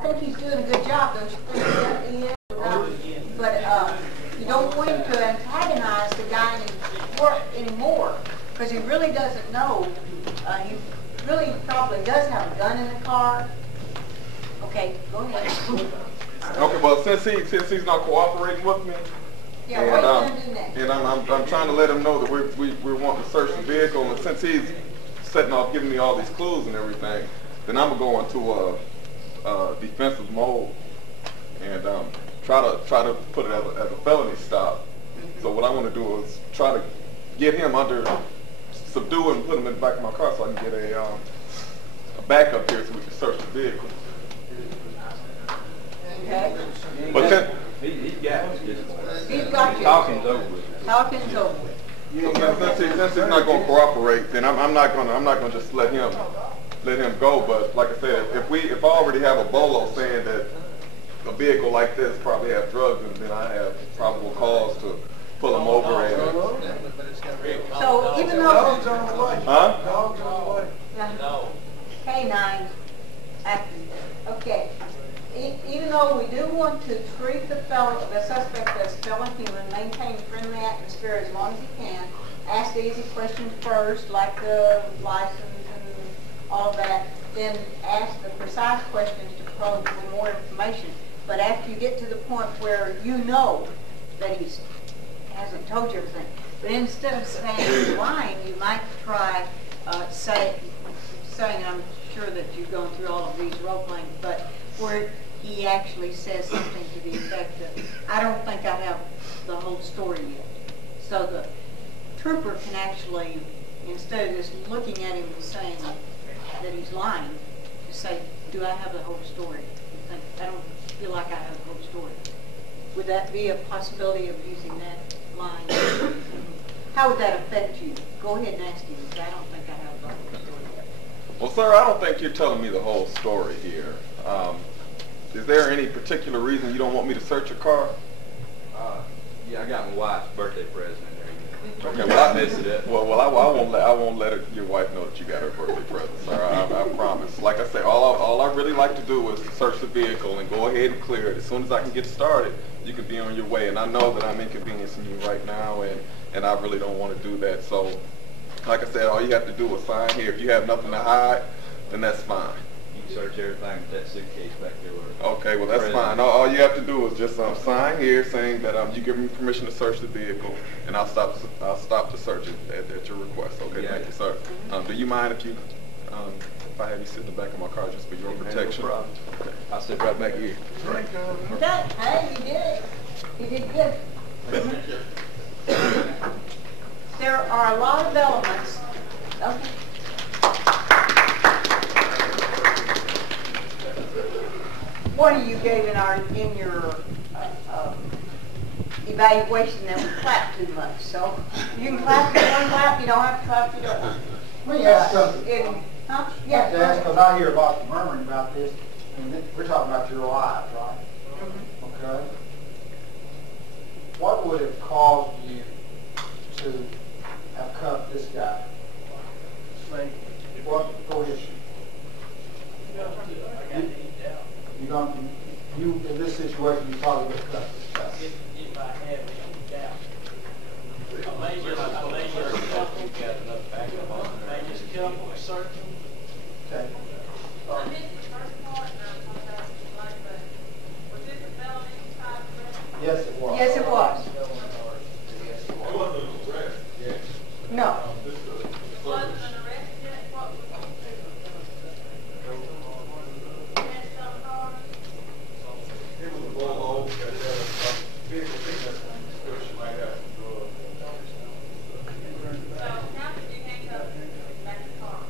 think he's doing a good job, don't you think he is? But you don't want him to antagonize the guy anymore, because he really doesn't know. He really probably does have a gun in the car. Okay, go ahead. Okay, well, since he's not cooperating with me, yeah, what are you going to do next? And I'm trying to let him know that we're wanting to search the vehicle, and since he's setting off, giving me all these clues and everything, then I'm gonna go into a defensive mode and try to put it as a felony stop. So what I want to do is try to get him under subdue and put him in the back of my car so I can get a backup here so we can search the vehicle. Okay. But then he's got it. He's got you. Talking's over with. Talking's over with. Since he's not going to cooperate, then I'm not going to just let him go. But like I said, if I already have a bolo saying that a vehicle like this probably has drugs, and then I have probable cause to pull him over and. So even though Dogs on the way. Huh? Dogs on the way. No. K9 acting. Okay. Even though we do want to treat the suspect as fellow human, maintain a friendly atmosphere as long as he can, ask the easy questions first, like the license and all that, then ask the precise questions to probe for more information. But after you get to the point where you know that he hasn't told you everything, but instead of saying he's lying, you might try saying, I'm sure that you've gone through all of these role playing, but where he actually says something to the effect of, I don't think I have the whole story yet. So the trooper can actually, instead of just looking at him and saying that he's lying, just say, do I have the whole story? You think, I don't feel like I have the whole story. Would that be a possibility of using that line? How would that affect you? Go ahead and ask him, because I don't think I have the whole story yet. Well, sir, I don't think you're telling me the whole story here. Is there any particular reason you don't want me to search your car? Yeah, I got my wife's birthday present in there. Okay, well, I messed it up. Well, I won't let your wife know that you got her birthday present, sir. I promise. Like I say, all I really like to do is search the vehicle and go ahead and clear it. As soon as I can get started, you can be on your way. And I know that I'm inconveniencing you right now, and I really don't want to do that. So, like I said, all you have to do is sign here. If you have nothing to hide, then that's fine. You can search everything with that suitcase back there. Okay, well that's fine. All you have to do is just sign here saying that you give me permission to search the vehicle, and I'll stop the search at your request. Okay, yeah. Thank you, sir. Do you mind if I have you sit in the back of my car just for your protection? No problem. Okay. I'll sit right back here. Okay, hey, you did it. You did good. There are a lot of elements. Okay. One of you gave in your evaluation that we clap too much. So you can clap if you want to clap. You don't have to clap if you don't want. Let me ask something. Huh? Yeah, because I hear about the murmuring about this, and we're talking about your lives, right? Mm-hmm. Okay. What would have caused you to have cuffed this guy? What? Go ahead. You in this situation, you probably would have cuffed this guy. If I had any doubt. A major couple searching. Okay. I missed the first part, and I apologize if it's late, but was this a felony type arrest? Yes, it was. Yes, it was. No. Wasn't an arrest yet? What was it? You had some cars? It was a bolo that had a vehicle fitness discussion might have some drugs. So how did you handcuff him back in the car?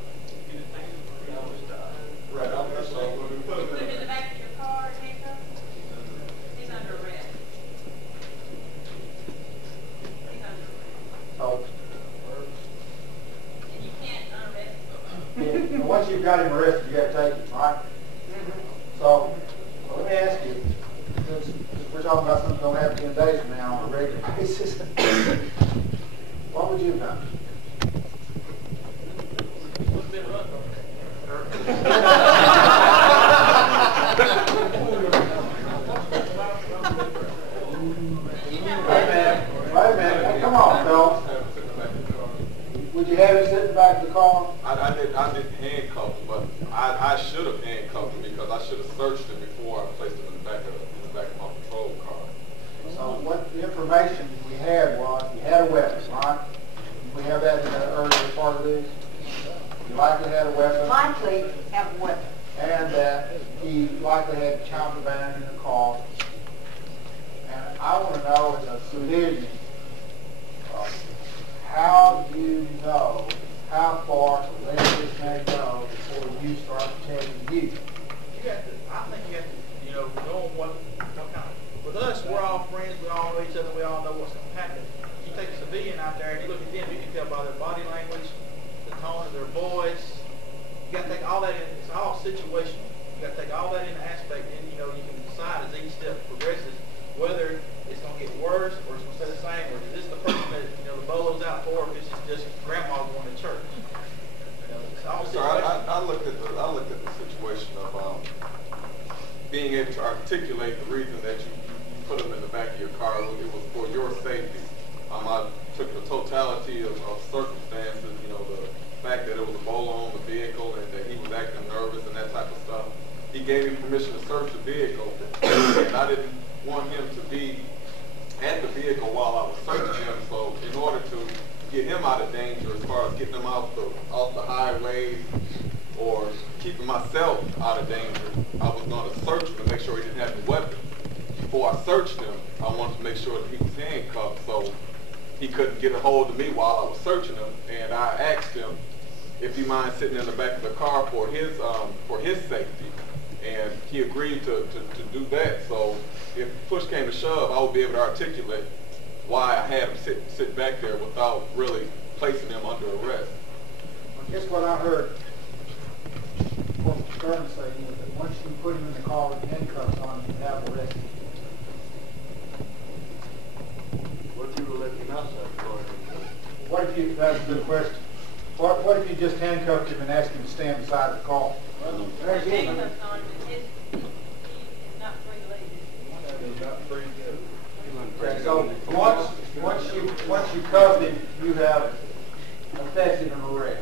Right, that's all. We'll put Put him him in in the back of your car and handcuff him? He's under arrest. He's under arrest. So, And you can't unarrest him. and once you've got him arrested, you got to take him, right? So, let me ask you, since we're talking about something going to happen 10 days from now on a regular basis, what would you have done? because I should have searched him before I placed him in the back of my patrol car. So what the information we had was, he had a weapon, right? We have that in the earlier part of this. He likely had a weapon. Likely have a weapon. And that he likely had contraband in the car. And I want to know, as a civilian, how do you know how far to let this man go before you start protecting you? You got to, I think you have to, you know, know what kind of, with us, we're all friends, we all know each other, we all know what's going to happen. You take a civilian out there and you look at them, you can tell by their body language, the tone of their voice. You got to take all that in, it's all situational. You got to take all that into aspect, and you know, you can decide as each step progresses whether it's going to get worse or it's going to stay the same, or is this the person that, you know, the bolo's out for, or if this is just grandma going to church. You know, it's all So situational. I looked at the situation of being able to articulate the reason that you put him in the back of your car. It was for your safety. I took the totality of circumstances, you know, the fact that it was a bolo on the vehicle and that he was acting nervous and that type of stuff. He gave me permission to search the vehicle, and I didn't want him to be at the vehicle while I was searching him. So in order to get him out of danger, as far as getting him off the highway or keeping myself out of danger, I was going to search him to make sure he didn't have the weapon. Before I searched him, I wanted to make sure that he was handcuffed so he couldn't get a hold of me while I was searching him. And I asked him if he mind sitting in the back of the car for his safety. And he agreed to do that. So if push came to shove, I would be able to articulate why I had him sit back there without really placing him under arrest. I guess what I heard Corporal Stern say was that once you put him in the car with handcuffs on, you have arrested. What if you were letting him outside the car? What if you, that's a good question. What if you just handcuffed him and asked him to stand beside the car? There's The his. handcuffs on, he is not free to leave. He's not free to go. Okay, so once you cuffed him, you have effected an arrest.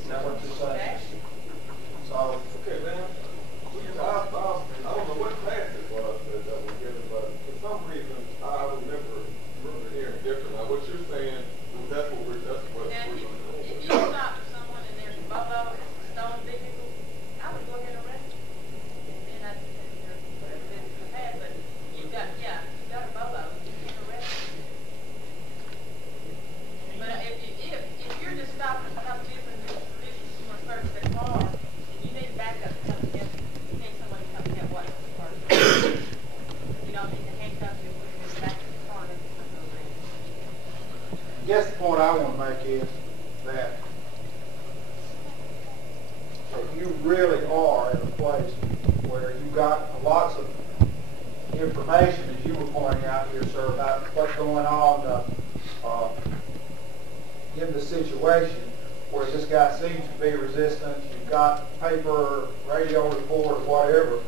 Is that what you're saying? Okay. So, Okay, man. I don't know what class it was that was given, but for some reason I remember hearing different. Like what you're saying, that's what we're Now, doing. if you stop someone and there's a bolo, stolen vehicle, I would go ahead and arrest them. And I think whatever business you had, but you got a bolo, you can't arrest them. But if you're just stopping different business, you want to search their car, and you need backup to come get, you need somebody to come get what the car. You don't need to handcuff you, put him in the back of the car, and then come over in. I guess the point I want to make is that you really are in a place where you've got lots of information, as you were pointing out here, sir, about what's going on in the situation where this guy seems to be resistant. You've got paper, radio report, or whatever.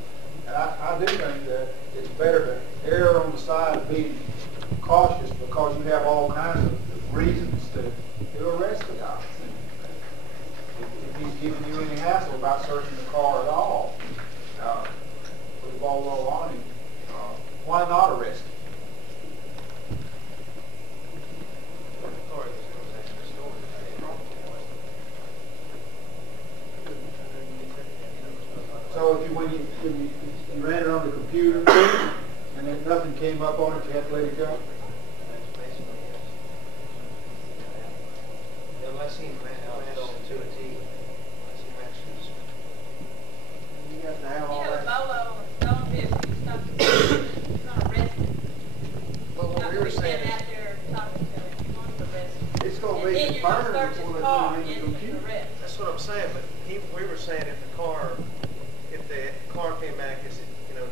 And I do think that it's better to err on the side of being cautious because you have all kinds of reasons to arrest the guy. If he's giving you any hassle about searching the car at all, with a bolo on him, why not arrest him? So if when you ran it on the computer and then nothing came up on it, you had to let it go? Unless he matched to a T. Unless he matches. You have to have You all have a that. bolo and stolen vehicle, you stop the vehicle, you're not arrested. Well, what we were saying You're not out there talking to him, you want to arrest him. it's going to And be then you're going to confirmed search his before they car, put and it in the then you computer. can arrest. That's what I'm saying, but we were saying if the car came back as,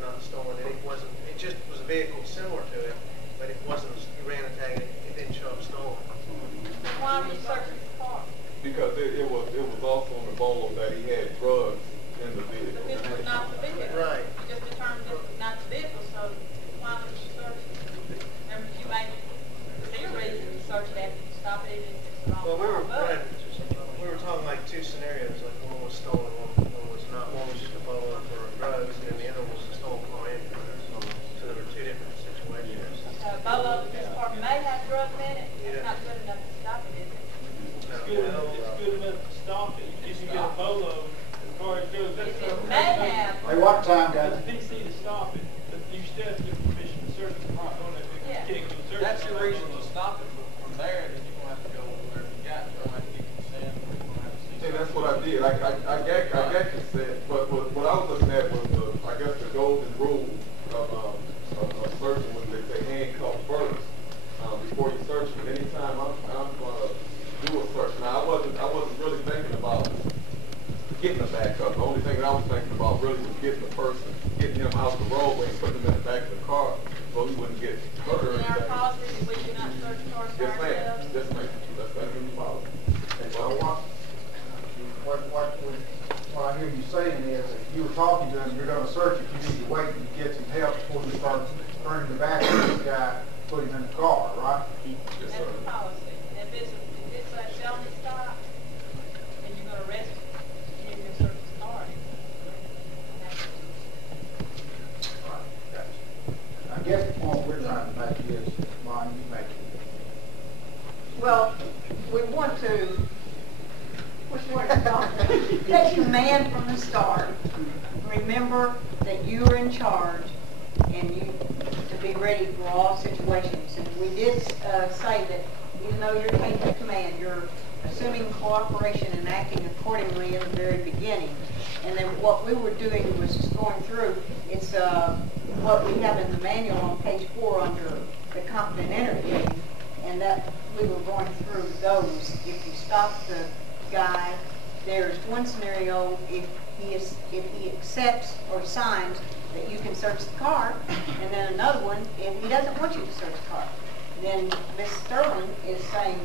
not stolen, and it just was a vehicle similar to it, but it wasn't, you ran a tag, it didn't show up stolen. Why would you search his car? Because it was also on the bolo that he had drugs in the vehicle. But this was not the vehicle. Right. You just determined this was not the vehicle, so why would you search it? Remember, you might see a reason to search it after you stop it, if it's the wrong Well, car, but we were talking like two scenarios, like one was stolen, one was not, one was just a bolo for a drug. time It's down. VC to stop it, but you still have to give permission to search the car, Yeah. getting to the search. That's your reason to stop it, but from there, then you're gonna have to go wherever you got, you're gonna have to get consent, you're gonna have to see. See, that's what I did. I got consent, but what I was looking at was I guess the golden rule of searching when they say handcuff first before you search them. Anytime I'm gonna do a search. Now I wasn't really thinking about getting a backup. The only thing that I was thinking about really was getting the person, getting him out the roadway and putting him in the back of the car so he wouldn't get hurt or In our anything. policy, that we do not search cars for Yes, ma'am. ourselves. Yes, ma'am. That's in the policy. Well, What I hear you saying is, if you were talking to him, you're gonna search it, you need to wait and get some help before you start turning the back of this guy, put him in the car, right? yes, That's sir. the policy. And if it's a felony stop, and you're gonna arrest him, you're gonna search his car. I guess the point we're trying to make is, Ron, you make it. Well, we want to, which one is it? Take command from the start. Remember that you are in charge and you to be ready for all situations. And we did say that even though you're taking command, you're assuming cooperation and acting accordingly in the very beginning. And then what we were doing was just going through, it's what we have in the manual on page 4 under the competent interviewing, and that we were going through those. If you stop the guy, there's one scenario if he accepts or signs that you can search the car, and then another one if he doesn't want you to search the car. Then Ms. Sterling is saying,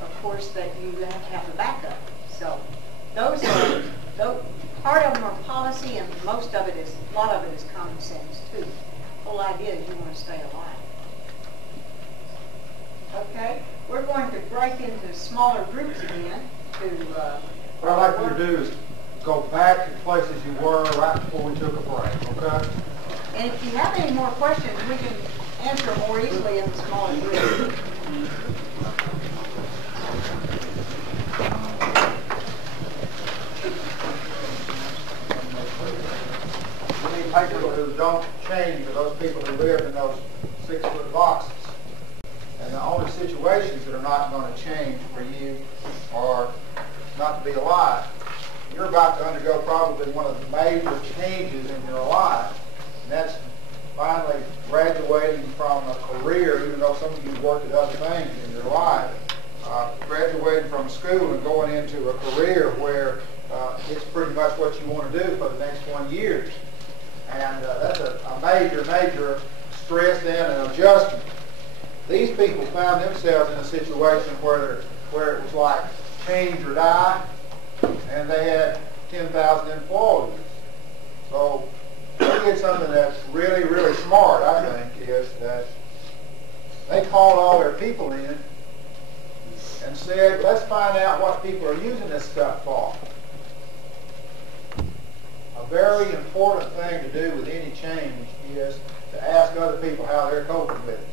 of course, that you have to have a backup. So those part of them are policy, and a lot of it is common sense too. The whole idea is you want to stay alive. Okay, we're going to break into smaller groups again to. What I'd like you to do is go back to the places you were right before we took a break, okay? And if you have any more questions, we can answer more easily in the smaller groups. We need people who don't change are those people who live in those 6-foot boxes. And the only situations that are not going to change for you are not to be alive. You're about to undergo probably one of the major changes in your life, and that's finally graduating from a career, even though some of you worked at other things in your life, graduating from school and going into a career where it's pretty much what you want to do for the next 20 years. And that's a major stress and an adjustment. These people found themselves in a situation where it was like change or die, and they had 10,000 employees. So they did something that's really, really smart, I think, is that they called all their people in and said, let's find out what people are using this stuff for. A very important thing to do with any change is to ask other people how they're coping with it.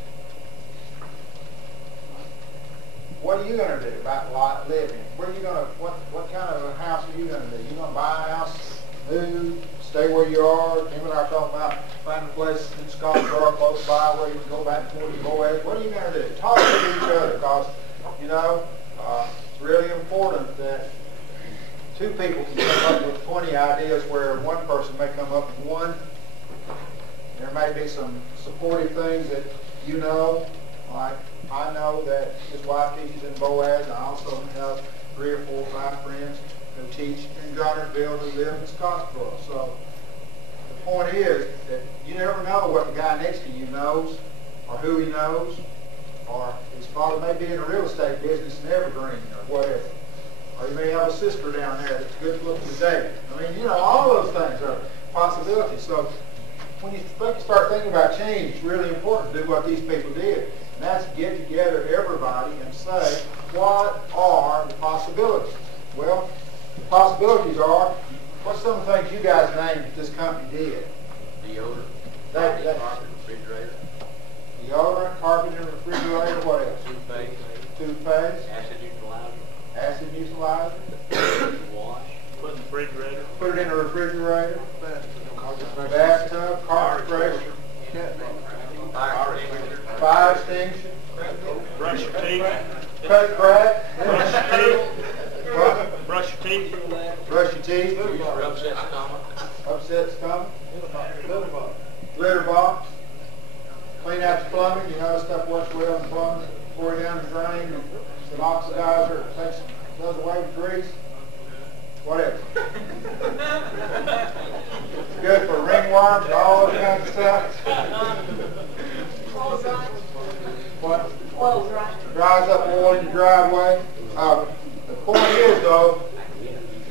What are you going to do about living? Where are you going to? What kind of a house are you going to do? You going to buy a house, move, stay where you are? Tim and I are talking about finding a place in Scottsboro close by where you can go back and forth to Boaz. What are you going to do? Talk to each other, because it's really important that two people can come up with 20 ideas where one person may come up with one. There may be some supportive things that you know, like I know that his wife teaches in Boaz. I also have 3 or 4 or 5 friends who teach in Gunnersville who live in Scottsboro. So the point is that you never know what the guy next to you knows, or who he knows, or his father may be in a real estate business in Evergreen or whatever. Or you may have a sister down there that's good looking as David. I mean, all those things are possibilities. So when you start thinking about change, it's really important to do what these people did. And that's get together everybody and say, what are the possibilities? Well, the possibilities are, what's some of the things you guys named that this company did? Deodorant, That carpet, refrigerator, deodorant, carpet and refrigerator, what else? toothpaste, Toothpaste, acid neutralizer, acid neutralizer, wash, Put in the refrigerator. put it in a refrigerator, bathtub, carpet pressure, fire extinguisher, Brush your teeth. cut crack, Brush your teeth. brush your teeth, upset stomach, litter box, clean out your plumbing. You know stuff works well in the plumbing. Pour it down the drain, and some oxidizer does away with grease. Whatever. It's good for ringworms and all that kind of stuff. What? Clothes, right? Dries up oil in your driveway. The point is, though,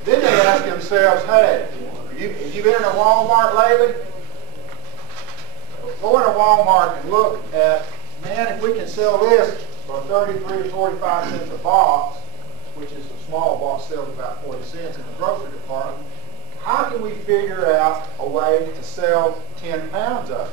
then they ask themselves, hey, have you been in a Walmart lately? Go in a Walmart and look at, man, if we can sell this for 33 or 45 cents a box, which is a small box sells about 40 cents in the grocery department, how can we figure out a way to sell 10 pounds of it?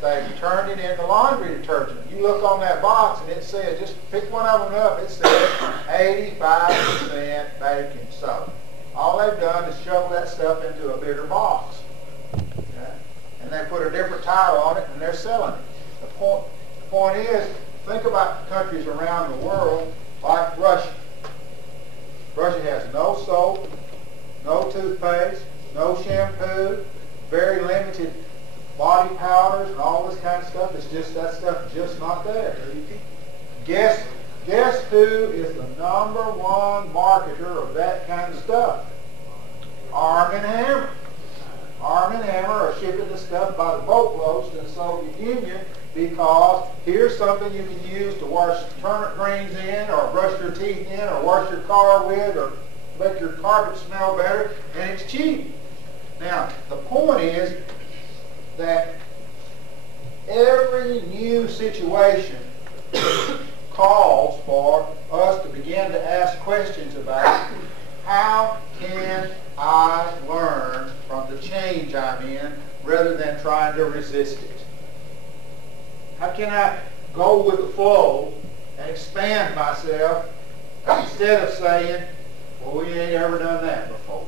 They turned it into laundry detergent. You look on that box and it says, just pick one of them up, it says 85% baking soda. All they've done is shovel that stuff into a bigger box. Okay? And they put a different title on it and they're selling it. The point is, think about countries around the world like Russia. Russia has no soap, no toothpaste, no shampoo, very limited body powders and all this kind of stuff. It's just, that stuff is just not there. Guess who is the #1 marketer of that kind of stuff? Arm & Hammer. Arm & Hammer are shipping the stuff by the boatloads to the Soviet Union because here's something you can use to wash turnip greens in, or brush your teeth in, or wash your car with, or make your carpet smell better, and it's cheap. Now, the point is that every new situation calls for us to begin to ask questions about how can I learn from the change I'm in rather than trying to resist it. How can I go with the flow and expand myself instead of saying, well, we ain't ever done that before.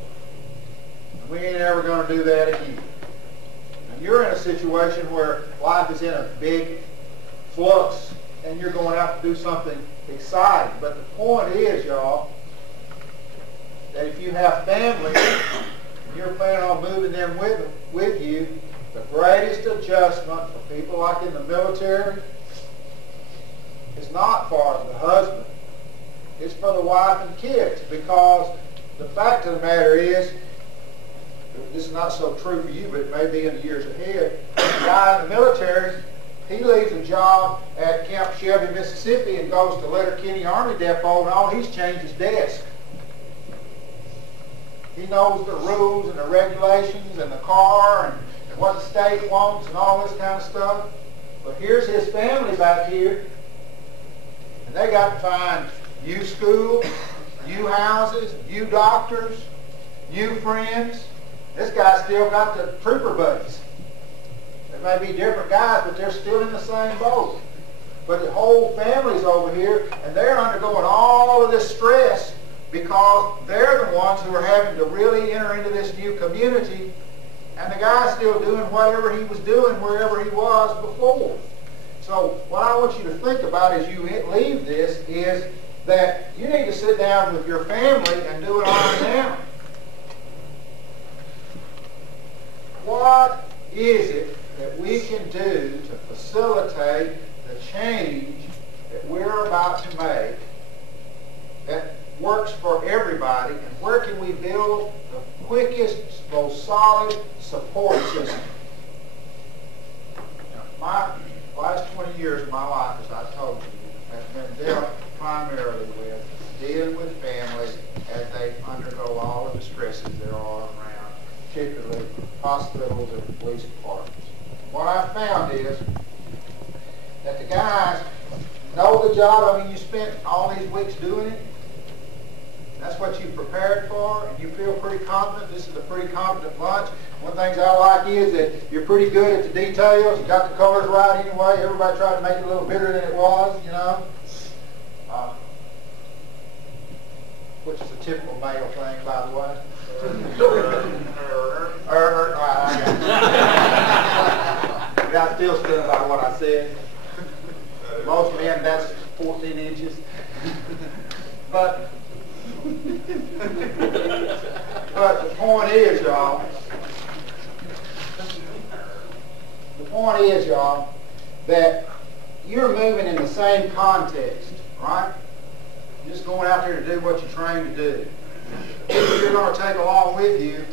We ain't ever going to do that again. And you're in a situation where life is in a big flux and you're going out to do something exciting. But the point is, y'all, that if you have family and you're planning on moving them with you, the greatest adjustment for people like in the military is not for the husband. It's for the wife and kids, because the fact of the matter is, this is not so true for you, but it may be in the years ahead, the guy in the military, he leaves a job at Camp Shelby, Mississippi, and goes to Letterkenny Army Depot, and all he's changed his desk. He knows the rules and the regulations and the car and what the state wants and all this kind of stuff. But here's his family back here, and they got to find new schools, new houses, new doctors, new friends. This guy's still got the trooper buddies. They may be different guys, but they're still in the same boat. But the whole family's over here, and they're undergoing all of this stress because they're the ones who are having to really enter into this new community, and the guy's still doing whatever he was doing wherever he was before. So what I want you to think about as you leave this is that you need to sit down with your family and do it on now. What is it that we can do to facilitate the change that we're about to make that works for everybody, and where can we build the quickest, most solid support system? Now, my last 20 years of my life, as I told you, has been dealt primarily with dealing with families as they undergo all of the stresses there are around, particularly hospitals and police departments. What I found is that the guys know the job. I mean, you spent all these weeks doing it. That's what you prepared for, and you feel pretty confident. This is a pretty competent lunch. One of the things I like is that you're pretty good at the details. You got the colors right anyway. Everybody tried to make it a little bigger than it was, you know. Which is a typical male thing, by the way. I still stand by what I said. Most men, that's 14 inches. But the point is, y'all, that you're moving in the same context, right? You're just going out there to do what you're trained to do. People you're going to take along with you,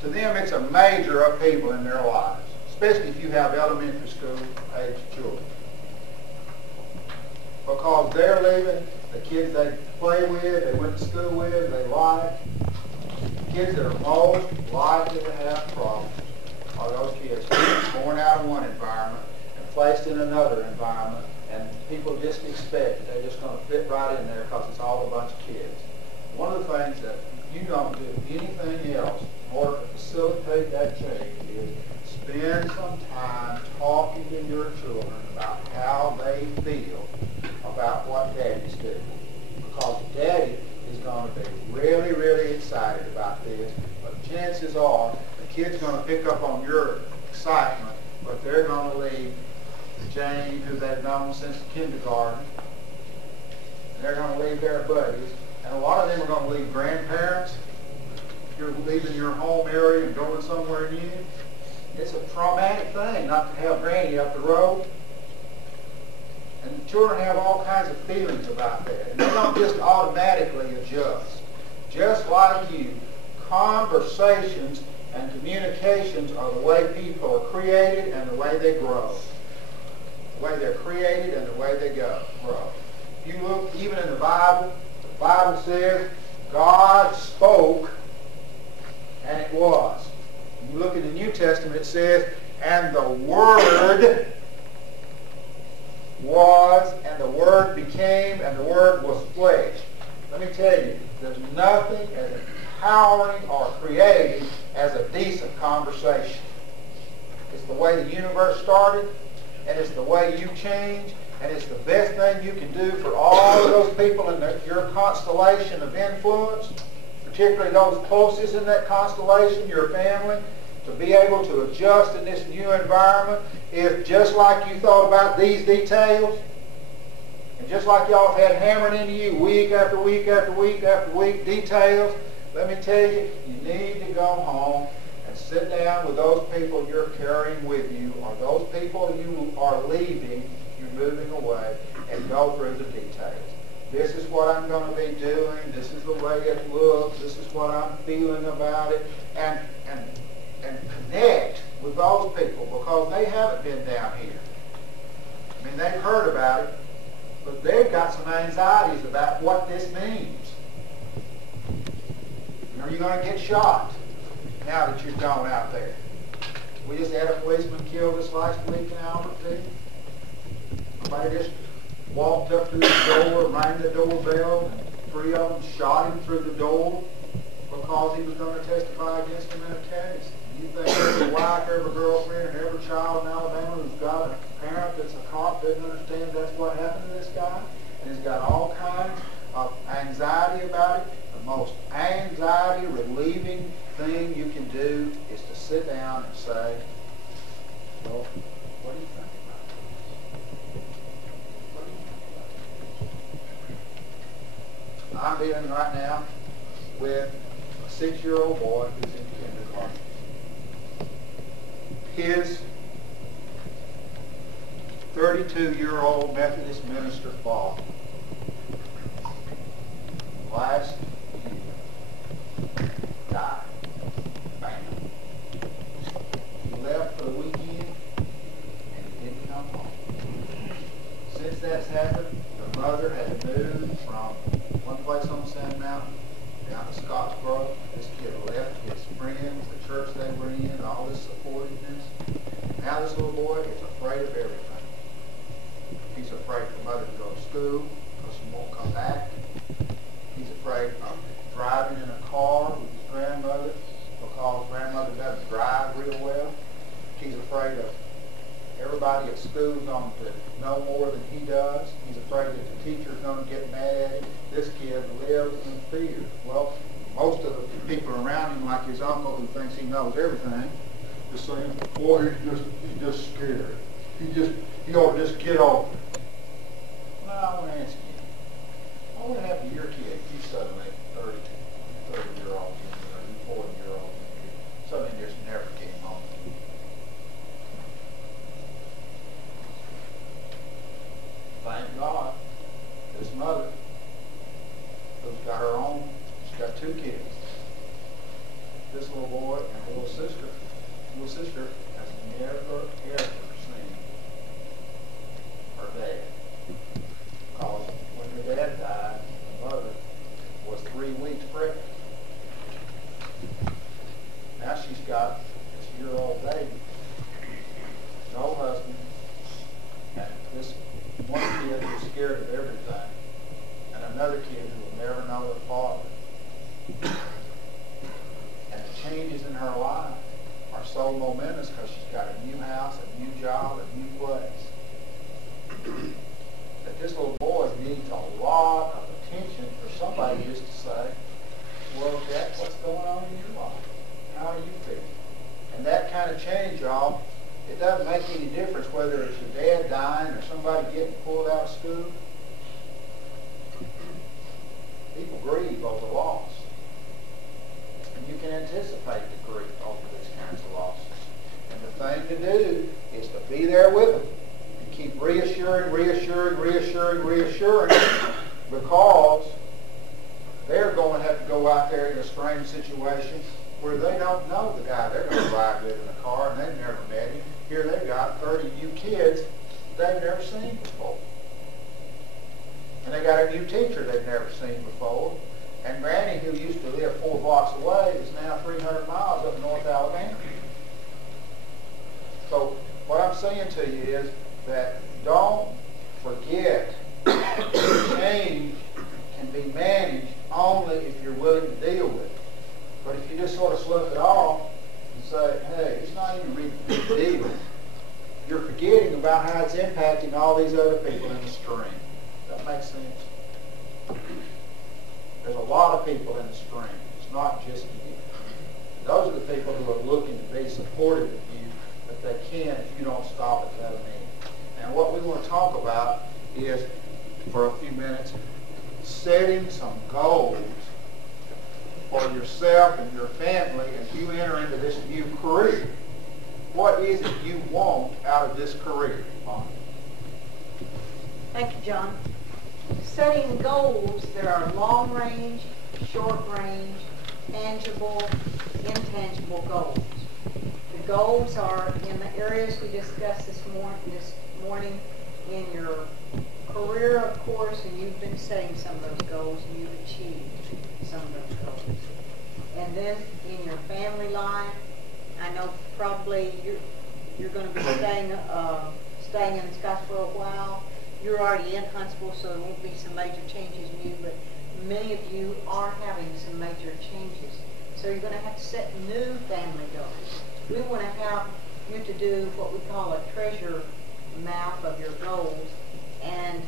to them it's a major upheaval in their lives, especially if you have elementary school age children. Because they're leaving the kids they play with, they went to school with, they like. The kids that are most likely to have problems are those kids born out of one environment and placed in another environment, and people just expect that they're just going to fit right in there because it's all a bunch of kids. One of the things that you don't do anything else in order to facilitate that change is spend some time talking to your children about how they feel about what daddy's doing. Because daddy is going to be really, really excited about this, but chances are the kid's going to pick up on your excitement, but they're going to leave Jane, who they've known since kindergarten, and they're going to leave their buddies, and a lot of them are going to leave grandparents. If you're leaving your home area and going somewhere new, it's a traumatic thing not to have Granny up the road. And the children have all kinds of feelings about that. And they don't just automatically adjust. Just like you, conversations and communications are the way people are created and the way they grow. The way they're created and the way they grow. If you look even in the Bible says God spoke and it was. When you look in the New Testament, it says, and the Word was, and the Word became, and the Word was flesh. Let me tell you, there's nothing as empowering or creative as a decent conversation. It's the way the universe started, and it's the way you change, and it's the best thing you can do for all of those people in your constellation of influence, particularly those closest in that constellation, your family, to be able to adjust in this new environment. If just like you thought about these details, and just like y'all have had hammered into you week after week after week after week details, let me tell you, you need to go home and sit down with those people you're carrying with you, or those people you are leaving, you're moving away, and go through the details. This is what I'm going to be doing. This is the way it looks. This is what I'm feeling about it. And connect with those people, because they haven't been down here. I mean, they've heard about it, but they've got some anxieties about what this means. Are you going to get shot now that you've gone out there? We just had a policeman killed this last week in Albuquerque. Somebody just walked up to the door, rang the doorbell, and 3 of them shot him through the door because he was going to testify against him in a case. You think every wife, every girlfriend, and every child in Alabama who's got a parent that's a cop doesn't understand that's what happened to this guy? And he's got all kinds of anxiety about it. The most anxiety relieving thing you can do is to sit down and say, well, what do you think about this? What do you think about this? I'm dealing right now with a 6-year-old boy who's in kindergarten. His 32-year-old Methodist minister father last year died. Bam. He left for the weekend and he didn't come home. Since that's happened, the mother had moved from one place on Sand Mountain down to Scottsboro. This kid left his friends, the church they were in, all this supportiveness. Now this little boy is afraid of everything. He's afraid for mother to go to school because she won't come back. He's afraid of driving in a car with his grandmother because grandmother doesn't drive real well. He's afraid of everybody at school going to know more than he does. He's afraid that the teacher's going to get mad at him. This kid lives in fear. Well, most of the people around him, like his uncle who thinks he knows everything, just saying, boy, he's just scared. He ought to just get over it. Well, I want to ask you, what would happen to your kid if you suddenly 30-year-old, or 40-year-old, suddenly just never came home? Thank God, this mother, who's got her own, she's got 2 kids. This little boy and her little sister has never, ever seen her dad. Because when her dad died, the mother was 3 weeks pregnant. Now she's got this year-old baby, no husband, and this one kid who's scared of everything, and another kid who will never know their father. And the changes in her life are so momentous because she's got a new house, a new job, a new place. That this little boy needs a lot of attention for somebody just to say, well, Jack, what's going on in your life? How are you feeling? And that kind of change, y'all, it doesn't make any difference whether it's your dad dying or somebody getting pulled out of school. People grieve over loss. And you can anticipate the grief over these kinds of losses. And the thing to do is to be there with them and keep reassuring, because they're going to have to go out there in a strange situation where they don't know the guy they're going to ride with in the car, and they've never met him. Here they've got 30 new kids they've never seen before. And they got a new teacher they've never seen before. And Granny, who used to live 4 blocks away, is now 300 miles up in North Alabama. So what I'm saying to you is that don't forget that change can be managed only if you're willing to deal with it. But if you just sort of slough it off and say, hey, it's not even really a big deal, you're forgetting about how it's impacting all these other people in the stream. That makes sense? There's a lot of people in the stream. It's not just you. Those are the people who are looking to be supportive of you, but they can if you don't stop at that end. And what we want to talk about is, for a few minutes, setting some goals for yourself and your family as you enter into this new career. What is it you want out of this career, Mom? Thank you, John. Setting goals, there are long range, short range, tangible, intangible goals. The goals are in the areas we discussed this morning in your career, of course, and you've been setting some of those goals and you've achieved some of those goals. And then in your family life, I know probably you're going to be staying in Scottsboro a while. You're already in Huntsville, so there won't be some major changes in you, but many of you are having some major changes. So you're going to have to set new family goals. We want to have you to do what we call a treasure map of your goals, and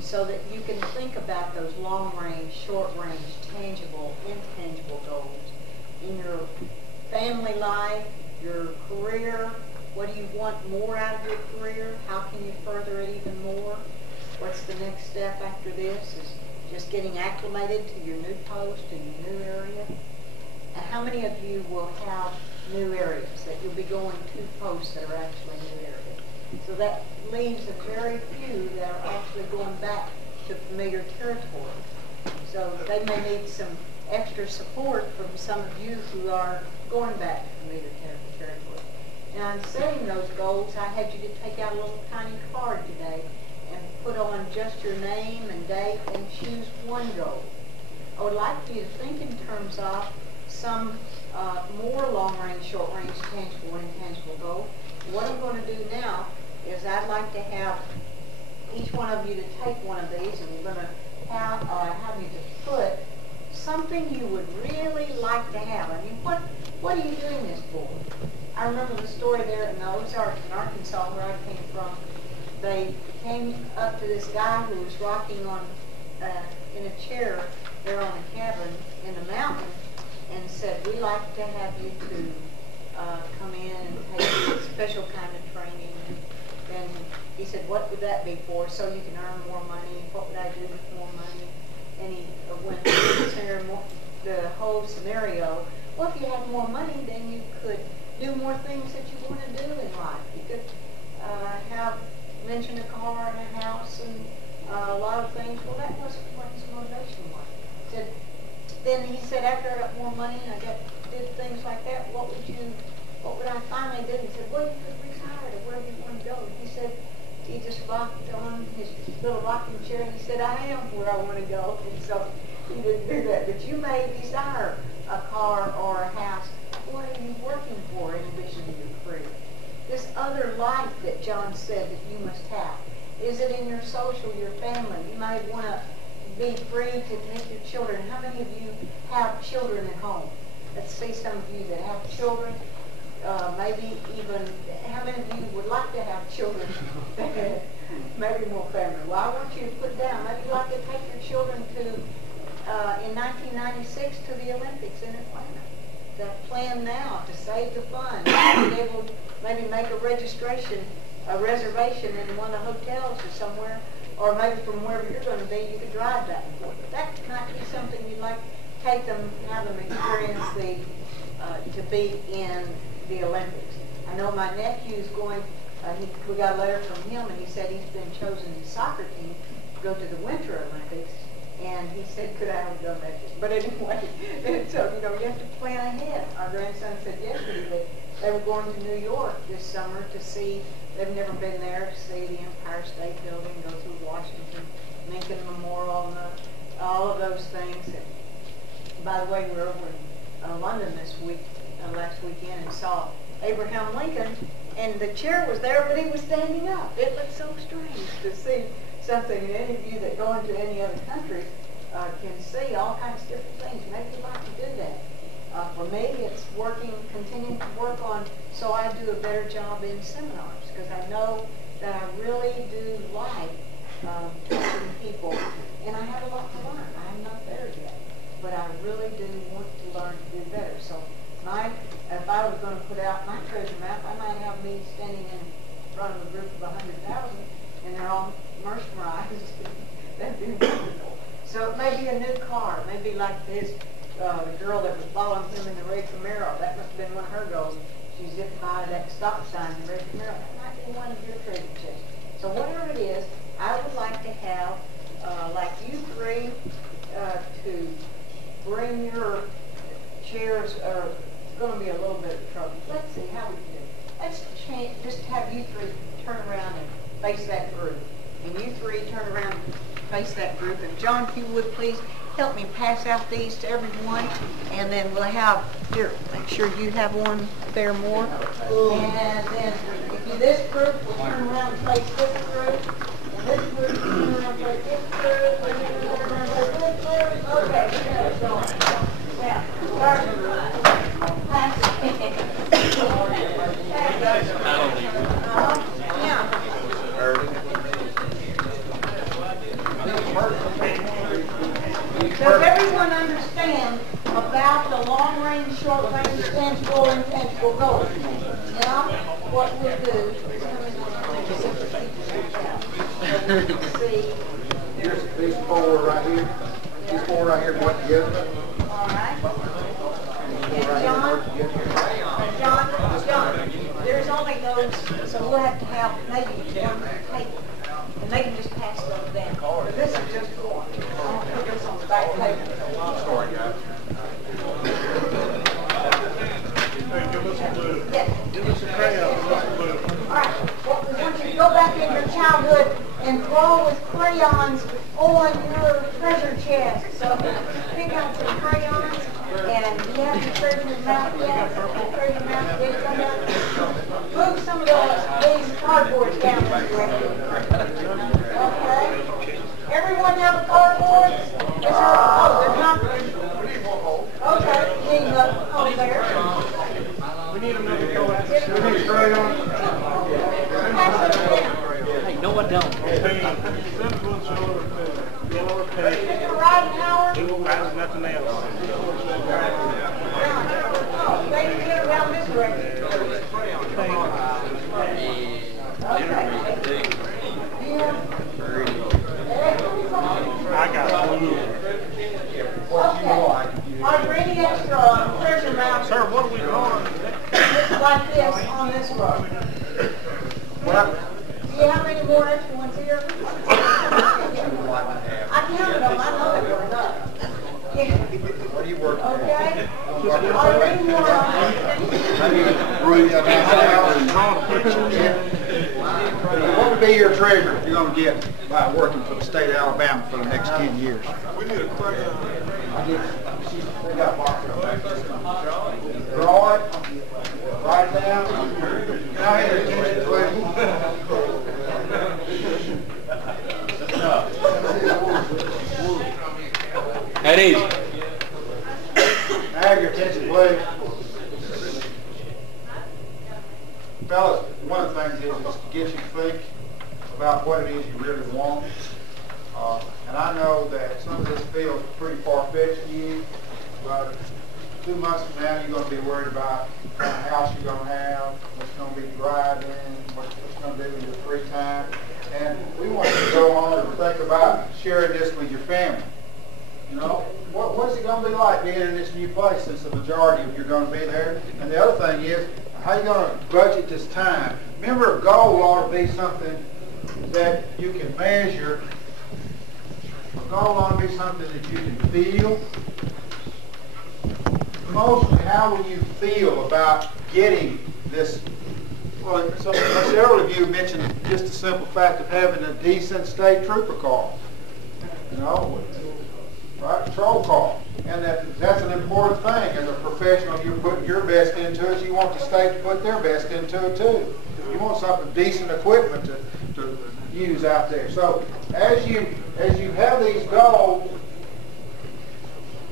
so that you can think about those long-range, short-range, tangible, intangible goals. In your family life, your career, what do you want more out of your career? How can you further it even more? What's the next step after this? Is just getting acclimated to your new post and your new area? And how many of you will have new areas, that you'll be going to posts that are actually new areas? So that leaves a very few that are actually going back to familiar territory. So they may need some extra support from some of you who are going back to familiar territory. Now, in setting those goals, I had you to take out a little tiny card today and put on just your name and date and choose one goal. I would like for you to think in terms of some more long-range, short-range, tangible, and intangible goals. What I'm going to do now is I'd like to have each one of you to take one of these, and we're going to have you to put something you would really like to have. I mean, what are you doing this for? I remember the story there in the Ozarks in Arkansas where I came from. They came up to this guy who was rocking on in a chair there on a cabin in the mountain and said, we'd like to have you to come in special kind of training. And he said, what would that be for? So you can earn more money. What would I do with more money? And he went through the whole scenario. Well, if you have more money, then you could do more things that you want to do in life. You could mention a car and a house and a lot of things. Well, that wasn't what his motivation was. Then he said, after I got more money and I did things like that, what would I finally do? He said, well, you could retire to wherever you want to go. And he said, he just rocked on his little rocking chair and he said, I am where I want to go. And so he didn't do that. But you may desire a car or a house. What are you working for in addition to your career? This other life that John said that you must have. Is it in your social, your family? You might want to be free to take your children. How many of you have children at home? Let's see some of you that have children. Maybe even, how many of you would like to have children? Maybe more family. Well, I want you to put down, maybe you'd like to take your children to, in 1996, to the Olympics in Atlanta. That plan now to save the funds, to be able to maybe make a reservation in one of the hotels or somewhere, or maybe from wherever you're going to be, you could drive back and forth. That might be something you'd like to take them, have them experience to be in the Olympics. I know my nephew's going, we got a letter from him, and he said he's been chosen his soccer team to go to the Winter Olympics, and he said, could I have done that? But anyway, so, you have to plan ahead. Our grandson said yesterday that they were going to New York this summer to see, they've never been there, to see the Empire State Building, go through Washington, Lincoln Memorial, and all of those things. And by the way, we were over in London this week, last weekend, and saw Abraham Lincoln, and the chair was there, but he was standing up. It looked so strange to see something, and any of you that go into any other country can see all kinds of different things. Maybe you'd like to do that. For me, it's continuing to work on, so I do a better job in seminars, because I know that I really do like teaching people, and I have a lot to learn. I'm not there yet, but I really do want to learn to do better. So if I was going to put out my treasure map, I might have me standing in front of a group of 100,000, and they're all mesmerized. That'd be wonderful. So it may be a new car. It may be like the girl that was following him in the red Camaro. That must have been one of her goals. She zipped by that stop sign in the red Camaro. That might be one of your treasure chests. So whatever it is, I would like to have, like you three, to bring your chairs, it's going to be a little bit of trouble. Let's see how we can do it. Let's just have you three turn around and face that group. And you three turn around and face that group. And John, if you would please help me pass out these to everyone. And then we'll have, here, make sure you have one there more. And then this group will turn around and face this group. And this group will turn around and face this group. And then we'll turn around and face this group. Okay, that's going. Now, does everyone understand about the long-range, short-range, tangible, and intangible goals? Now, what we'll do is see. These four right here. These four right here work together. All right. And John, there's only those, so we'll have to have maybe one table. And they can just pass those down. But this is just one. I'm going to put this on the back table. Sorry, guys. Hey, give us a blue. Yes. Give us a crayon, give us a blue. All right. Well, we want you to go back in your childhood and draw with crayons on your treasure chest. So pick out some crayons. And you have your treasure map yet? Your treasure map, did it come out? Move some of these cardboards down this way. Okay. Everyone have a cardboard? Is there, oh, there's not. Okay. You need another. Oh, there. We need another color. We need crayons. Pass it down. Hey, no, I don't. Send one shoulder to yellow Is page. it right, Howard? There's nothing else. Oh, they can get around this direction. I got one. What you want, I can give you. Are there any extra treasure maps Sir, what are we doing? like this on this road? Do you have any more extra ones here? I counted them, I know they were enough. Yeah. What are you working on? Okay? Are there any more What would be your treasure you're going to get by working for the state of Alabama for the next 10 years? We need a crayon. We got boxes back there. Draw it, write it down. Can I have your attention, please? At ease. I have your attention, please. Fellas, one of the things is to get you to think about what it is you really want. And I know that some of this feels pretty far-fetched to you, but 2 months from now you're going to be worried about what kind of house you're going to have, what's going to be driving, what's going to do in your free time. And we want you to go on and think about sharing this with your family. You know, what is it going to be like being in this new place since the majority of you are going to be there? And the other thing is, how are you going to budget this time? Remember, a goal ought to be something that you can measure. A goal ought to be something that you can feel. Mostly, how will you feel about getting this? Well, several of you mentioned just the simple fact of having a decent state trooper car. You know, right, patrol car. And that's an important thing. As a professional, you're putting your best into it. You want the state to put their best into it too. You want some decent equipment to use out there. So as you have these goals,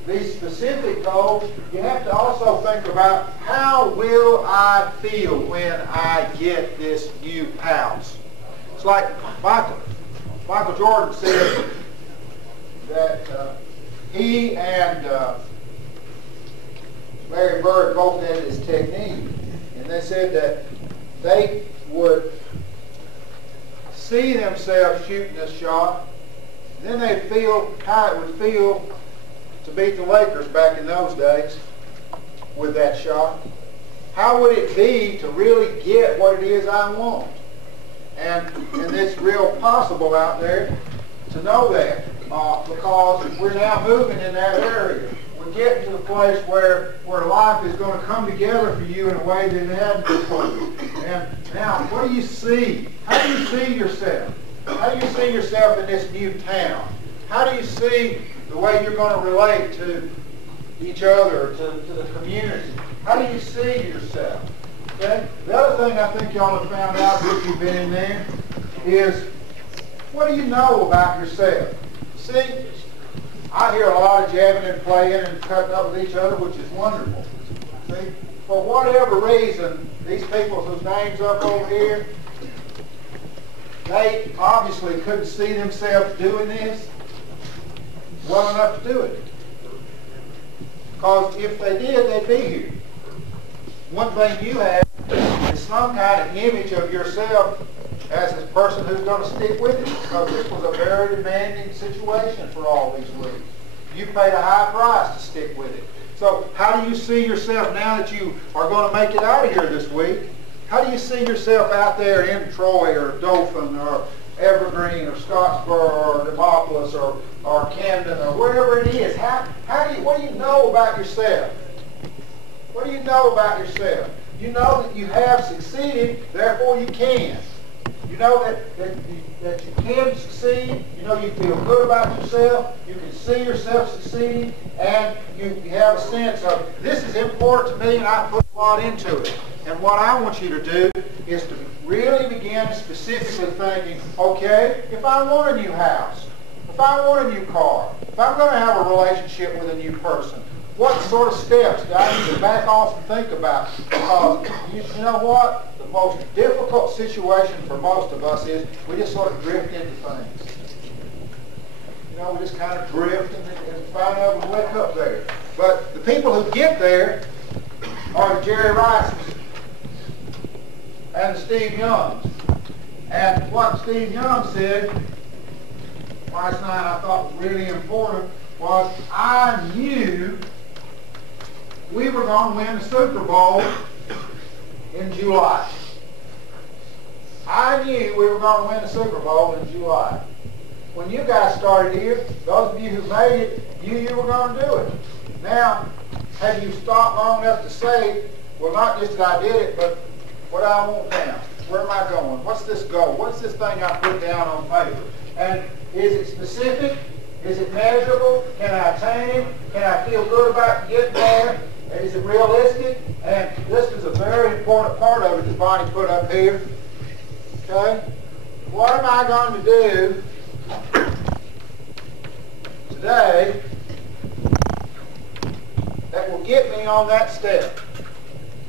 these specific goals, you have to also think about how will I feel when I get this new house. It's like Michael Jordan said that he and Larry Bird both had this technique, and they said that they would see themselves shooting this shot, then they'd feel how it would feel to beat the Lakers back in those days with that shot. How would it be to really get what it is I want? And it's real possible out there to know that. Because we're now moving in that area. We're getting to the place where life is going to come together for you in a way that it hadn't before. And now, what do you see? How do you see yourself? How do you see yourself in this new town? How do you see the way you're going to relate to each other, to the community? How do you see yourself? Okay? The other thing I think y'all have found out if you've been in there is, what do you know about yourself? See, I hear a lot of jabbing and playing and cutting up with each other, which is wonderful. See, for whatever reason, these people whose names up over here, they obviously couldn't see themselves doing this well enough to do it. Because if they did, they'd be here. One thing you have is some kind of image of yourself as a person who's going to stick with it, because this was a very demanding situation for all these weeks. You paid a high price to stick with it. So how do you see yourself now that you are going to make it out of here this week? How do you see yourself out there in Troy or Dothan or Evergreen or Scottsboro or Demopolis or Camden or wherever it is? What do you know about yourself? What do you know about yourself? You know that you have succeeded, therefore you can. You know that you can succeed. You know you feel good about yourself. You can see yourself succeeding. And you have a sense of, this is important to me and I put a lot into it. And what I want you to do is to really begin specifically thinking, okay, if I want a new house, if I want a new car, if I'm going to have a relationship with a new person, what sort of steps do I need to back off and think about? Because you know what? The most difficult situation for most of us is we just sort of drift into things. You know, we just kind of drift and find out we wake up there. But the people who get there are the Jerry Rices and the Steve Youngs. And what Steve Young said last night I thought was really important was I knew we were going to win the Super Bowl in July. I knew we were going to win the Super Bowl in July. When you guys started here, those of you who made it, you were going to do it. Now, have you stopped long enough to say, well, not just that I did it, but what I want now? Where am I going? What's this goal? What's this thing I put down on paper? And is it specific? Is it measurable? Can I attain it? Can I feel good about getting there? Is it realistic? And this is a very important part of it that Bonnie put up here. Okay? What am I going to do today that will get me on that step?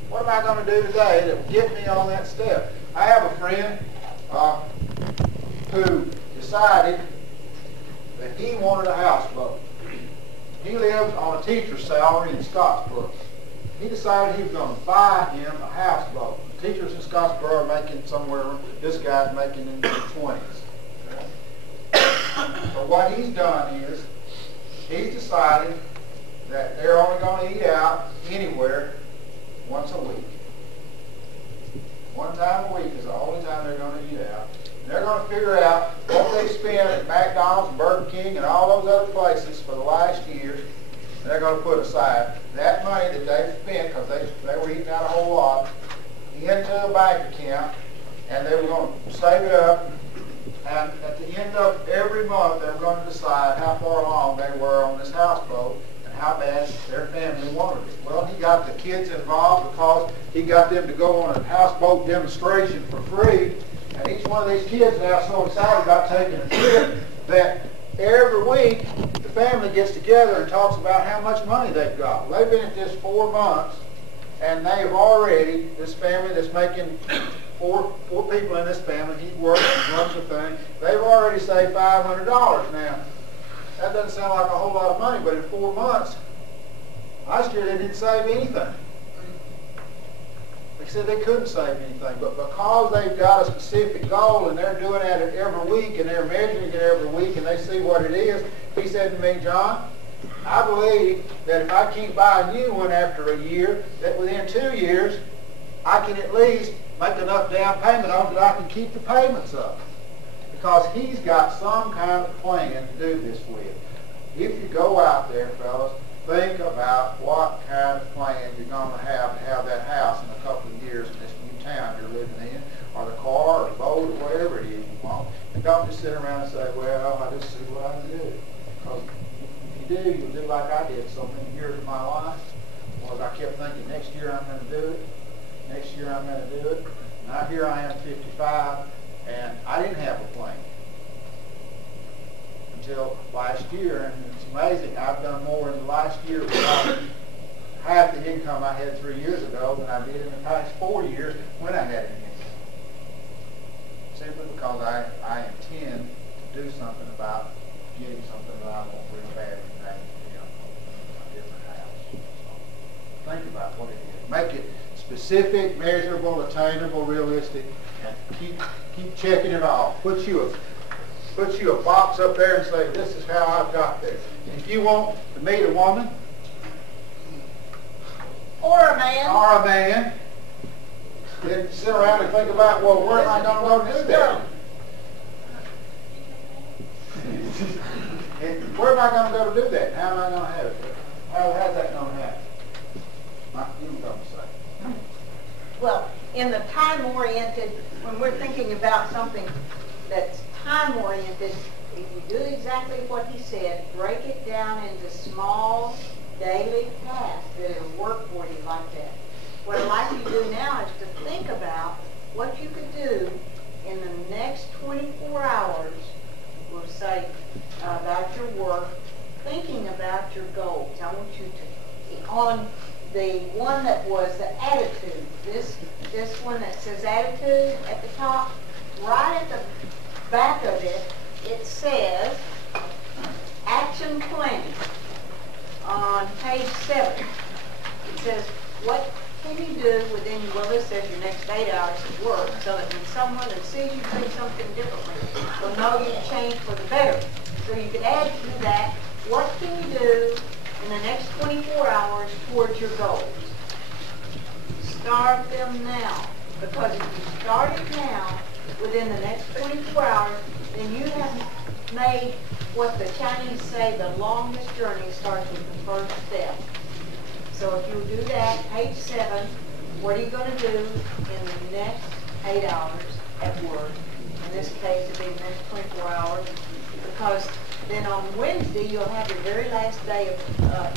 What am I going to do today that will get me on that step? I have a friend who decided that he wanted a houseboat. He lives on a teacher's salary in Scottsboro. He decided he was going to buy him a houseboat. Teachers in Scottsboro are making somewhere, this guy's making in the 20s. So what he's done is, he's decided that they're only going to eat out anywhere once a week. One time a week is the only time they're going to eat out. And they're going to figure out what they spent at McDonald's and Burger King and all those other places for the last year. And they're going to put aside that money that they spent, because they were eating out a whole lot, into a bank account, and they were going to save it up. And at the end of every month, they were going to decide how far along they were on this houseboat and how bad their family wanted it. Well, he got the kids involved because he got them to go on a houseboat demonstration for free. And each one of these kids now so excited about taking a trip that every week the family gets together and talks about how much money they've got. They've been at this 4 months, and they've already, this family that's making four people in this family, he works and runs the thing, they've already saved $500 now. That doesn't sound like a whole lot of money, but in 4 months, last year they didn't save anything. They said they couldn't save anything, but because they've got a specific goal and they're doing it every week and they're measuring it every week and they see what it is, he said to me, John, I believe that if I keep buying a new one after a year, that within 2 years, I can at least make enough down payment on it that I can keep the payments up. Because he's got some kind of plan to do this with. If you go out there, fellas, think about what kind of plan you're going to have that house in a couple of years in this new town you're living in, or the car, or the boat, or whatever it is you want. And don't just sit around and say, well, I just see what I can do. Because if you do, you'll do like I did so many years of my life. Was I kept thinking, next year I'm going to do it. Next year I'm going to do it. Now here I am 55, and I didn't have a plan until last year, and it's amazing. I've done more in the last year without half the income I had 3 years ago than I did in the past 4 years when I had an income. Simply because I intend to do something about getting something that I want real bad in a different house. So think about what it is. Make it specific, measurable, attainable, realistic, and keep checking it off. Put you a box up there and say, this is how I've got there. And if you want to meet a woman Or a man. Then sit around and think about, well, where am I going to go to do that? And where am I going to go to do that? How am I going to have it? How's that going to happen? You were going to say. Well, in the time-oriented, when we're thinking about something that's time-oriented, if you do exactly what he said, break it down into small daily tasks that'll work for you like that. What I'd like you to do now is to think about what you could do in the next 24 hours, we'll say, about your work, thinking about your goals. I want you to, on the one that was the attitude, this one that says attitude at the top, right at the back of it, it says 20, on page 7, it says, what can you do within, well, this says your next 8 hours of work, so that when someone that sees you do something differently will know you've changed for the better. So you could add to that, what can you do in the next 24 hours towards your goals? Start them now. Because if you start it now, within the next 24 hours, then you have made what the Chinese say the longest journey starts with the first step. So if you do that, page 7, what are you going to do in the next 8 hours at work? In this case, it'll be the next 24 hours. Because then on Wednesday, you'll have your very last day of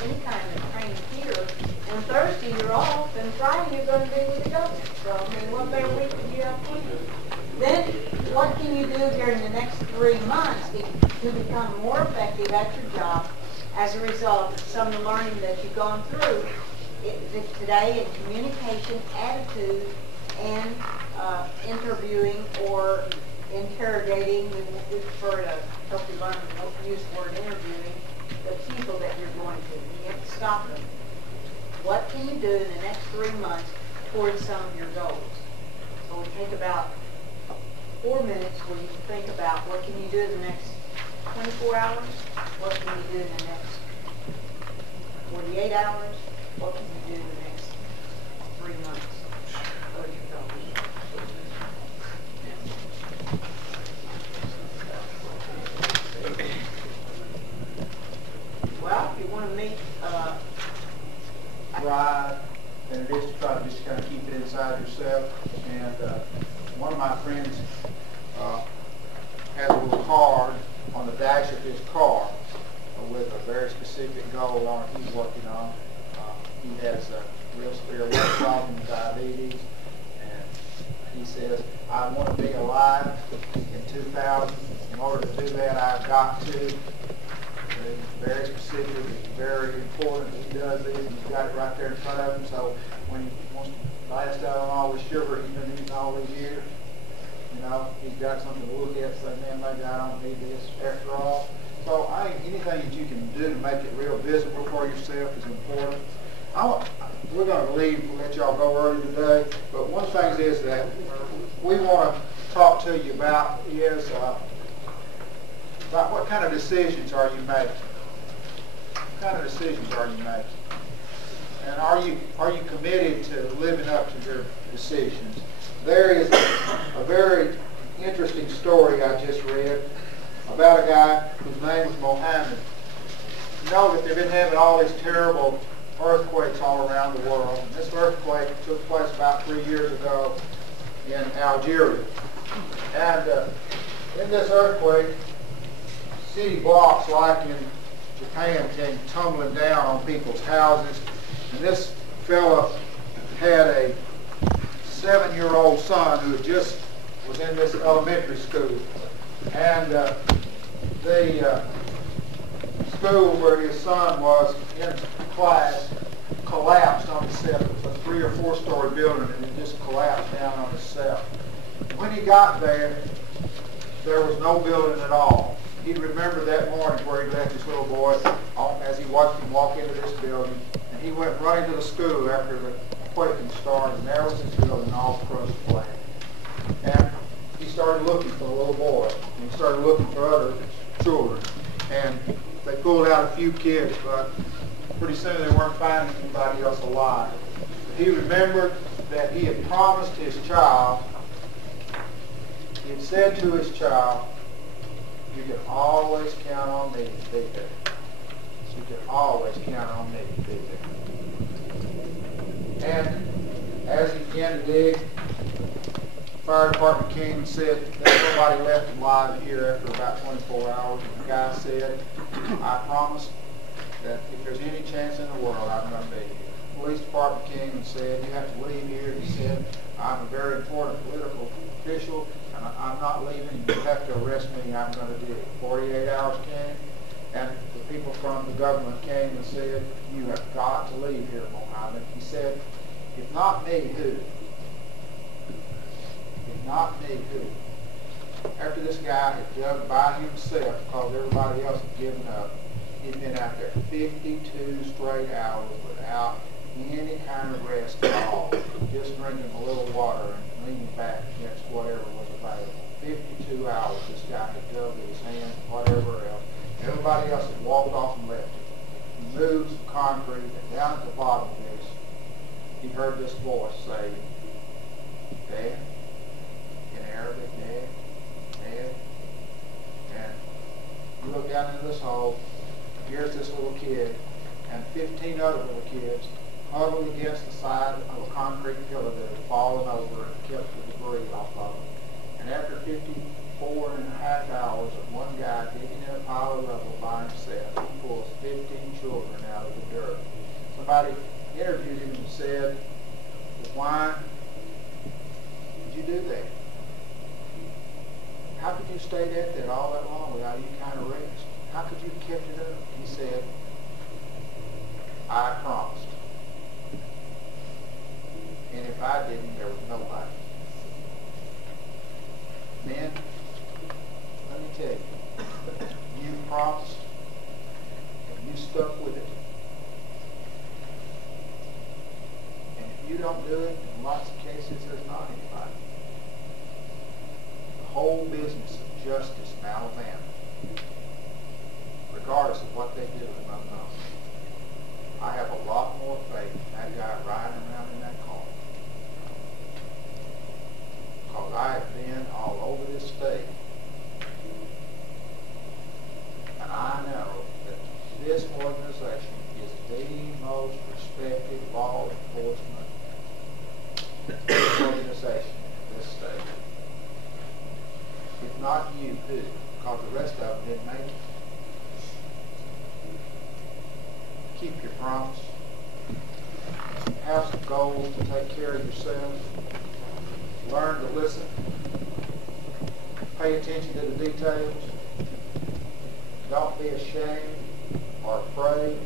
any kind of training here. And Thursday, you're off. And Friday, you're going to be with the government. So, I mean, what better week could you have planned? Then, what can you do during the next 3 months to become more effective at your job as a result of some of the learning that you've gone through today in communication, attitude, and interviewing or interrogating? We prefer to help you learn to use the word interviewing the people that you're going to. You have to stop them. What can you do in the next 3 months towards some of your goals? So we take about 4 minutes where you can think about what can you do in the next 24 hours, what can you do in the next 48 hours, what can you do in the next 3 months towards your goals. Well, if you want to meet, Ride than it is to try to just kind of keep it inside yourself. And one of my friends has a little card on the dash of his car with a very specific goal on it he's working on. He has a real severe weight problem, diabetes, and he says, I want to be alive in 2000. In order to do that, I've got to. It's very specific, it's very important that he does this, and he's got it right there in front of him, so when he wants to last out on all the sugar he's been eating all these years, you know, he's got something to look at and say, man, maybe I don't need this after all. So I think anything that you can do to make it real visible for yourself is important. We're going to leave, we'll let y'all go early today, but one of the things is that we want to talk to you about is about what kind of decisions are you making? What kind of decisions are you making? And are you committed to living up to your decisions? There is a very interesting story I just read about a guy whose name was Mohammed. You know that they've been having all these terrible earthquakes all around the world. And this earthquake took place about 3 years ago in Algeria. And in this earthquake, city blocks like in Japan came tumbling down on people's houses. And this fella had a 7-year-old son who just was in this elementary school. And the school where his son was in class collapsed on himself. It was a 3 or 4 story building, and it just collapsed down on itself. When he got there, there was no building at all. He remembered that morning where he left his little boy as he watched him walk into this building. And he went running to the school after the quaking started, and there was his building all crushed flat. And he started looking for the little boy, and he started looking for other children. And they pulled out a few kids, but pretty soon they weren't finding anybody else alive. But he remembered that he had promised his child, he had said to his child, you can always count on me to be there. You can always count on me to be there. And as he began to dig, the fire department came and said there's nobody left alive here after about 24 hours. And the guy said, I promise that if there's any chance in the world, I'm going to be here. The police department came and said, you have to leave here. He said, I'm a very important political official, and I'm not leaving. You have to arrest me. I'm going to do it. 48 hours came, and the people from the government came and said, you have got to leave here, Mohammed. He said, if not me, who? If not me, who? After this guy had dug by himself because everybody else had given up, He'd been out there 52 straight hours without any kind of rest at all, just drinking a little water and leaning back against whatever was available. 52 hours this guy had dug with his hands, whatever else. Everybody else had walked off and left him. He moved some concrete, and down at the bottom of this, he heard this voice say, Dad, in Arabic, Dad, Dad. And you look down into this hole, here's this little kid, and 15 other little kids huddled against the side of a concrete pillar that had fallen over and kept the debris off of it. And after 54 and a half hours of one guy digging in a pile of rubble by himself, he pulls 15 children out of the dirt. Somebody interviewed him and said, why did you do that? How could you stay at that all that long without any kind of rest? How could you have kept it up? He said, I promised. And if I didn't, there was nobody. Men, let me tell you, you promised and you stuck with it. And if you don't do it, in lots of cases, there's not anybody. The whole business of justice in Alabama, regardless of what they do, is unknown. I have a lot more faith in that guy riding around in that car. Because I have been all over this state. And I know that this organization is the most respected law enforcement organization in this state. If not you, who? Because the rest of them didn't make it. Keep your promise. Have some goals to take care of yourself. Learn to listen. Pay attention to the details. Don't be ashamed or afraid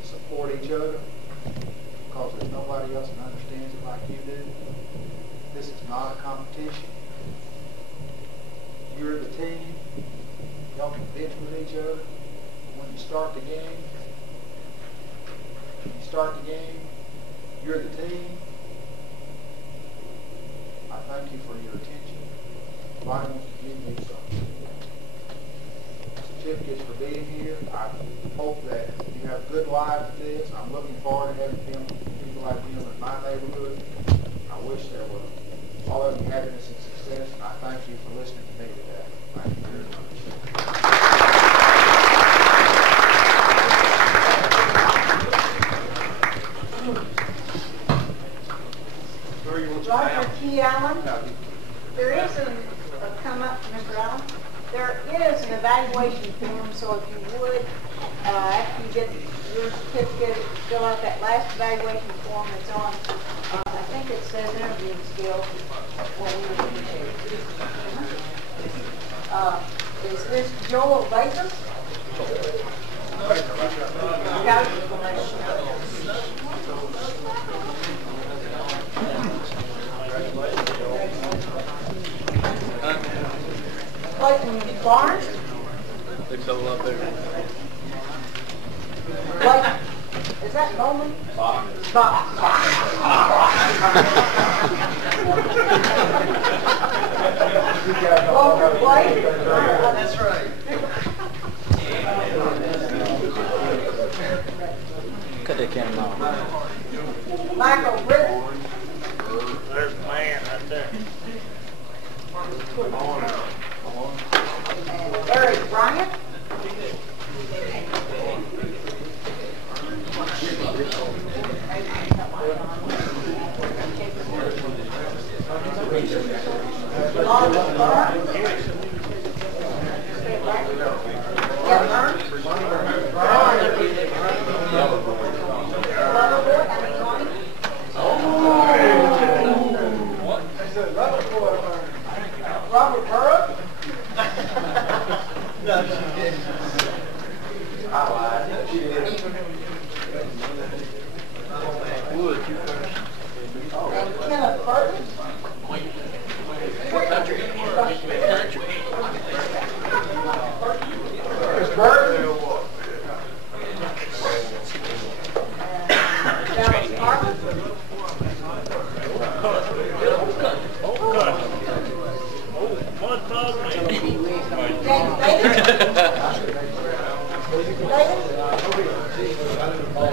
to support each other because there's nobody else that understands it like you do. This is not a competition. You're the team. Y'all compete with each other. But when you start the game, you're the team. I thank you for your attention. Somebody wants to give me some certificates for being here. I hope that you have a good life with this. I'm looking forward to having people like him in my neighborhood. I wish there were all of you happiness and success, and I thank you for listening to me today. Thank you very much. Roger T. Allen, there is come up, Mr. Allen, there is an evaluation form, so if you would, after you get your certificate, fill out that last evaluation form that's on, I think it says interviewing skills. Is this Joel Baker? Got it. Clayton Barnes? Looks a lot bigger. Clayton, is that Bowman? Box. Walter Blake? That's right. Cut that camera off. Michael Britton? There's the man right there. Eric Bryant? Robert Burr? Robert Burr? No, she didn't. I lied. She didn't. Wood, you first. And Kenneth Burton? Mr. Burton?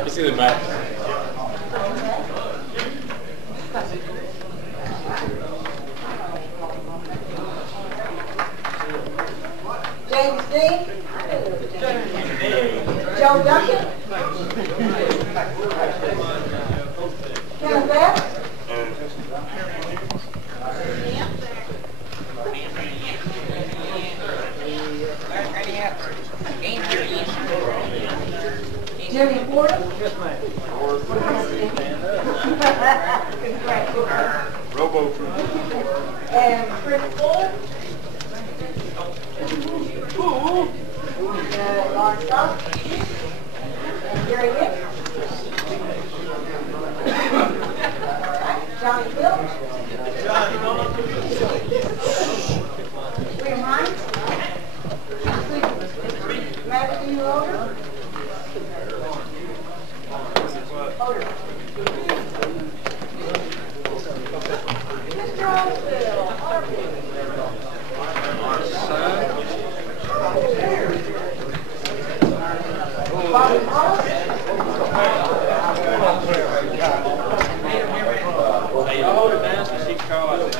It's in the back. James Dean? Joe Duncan? Kenneth Bass? Jimmy Porter? Yes, ma'am. Congratulations. Robo. And Chris Ford? Lawrence Scott? And Gary Hicks? Johnny Phillips? William Hines? Matthew Loder? Mr. Oswell, Bobby Hollis? Hey, y'all hold it down so she can call out there.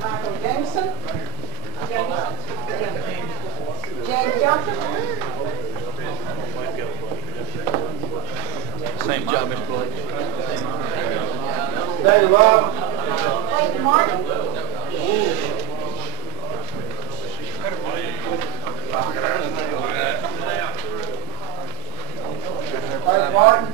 Michael Jameson? James Johnson? Same job, Mr. Blake. David Love. Clayton Martin? David Martin.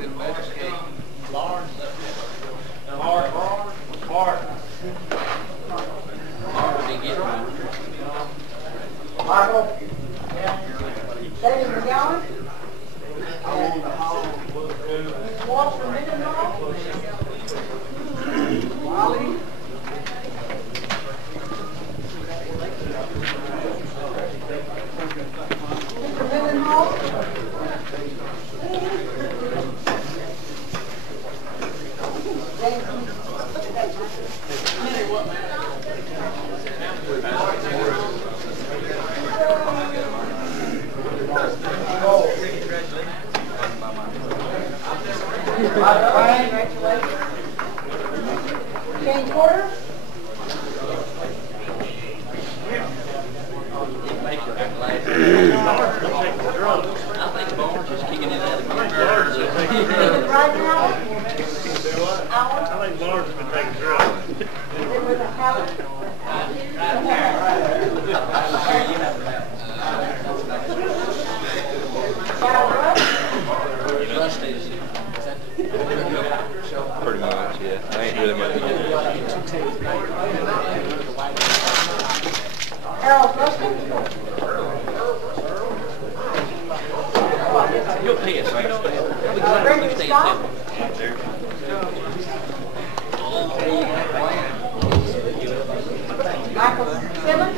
Michael. David McGowan? Walter Mendenhall? Wally? Mr. Mendenhall? James Porter? I think Barnes is kicking it out of David Ridenhour? Allen? I think Barnes has been taking drugs. Edward Howard? Cal Rush? Pretty much, yeah. I ain't really much. Harold Ruskin? You'll pay us. Brendan Scott? Michael Simmons?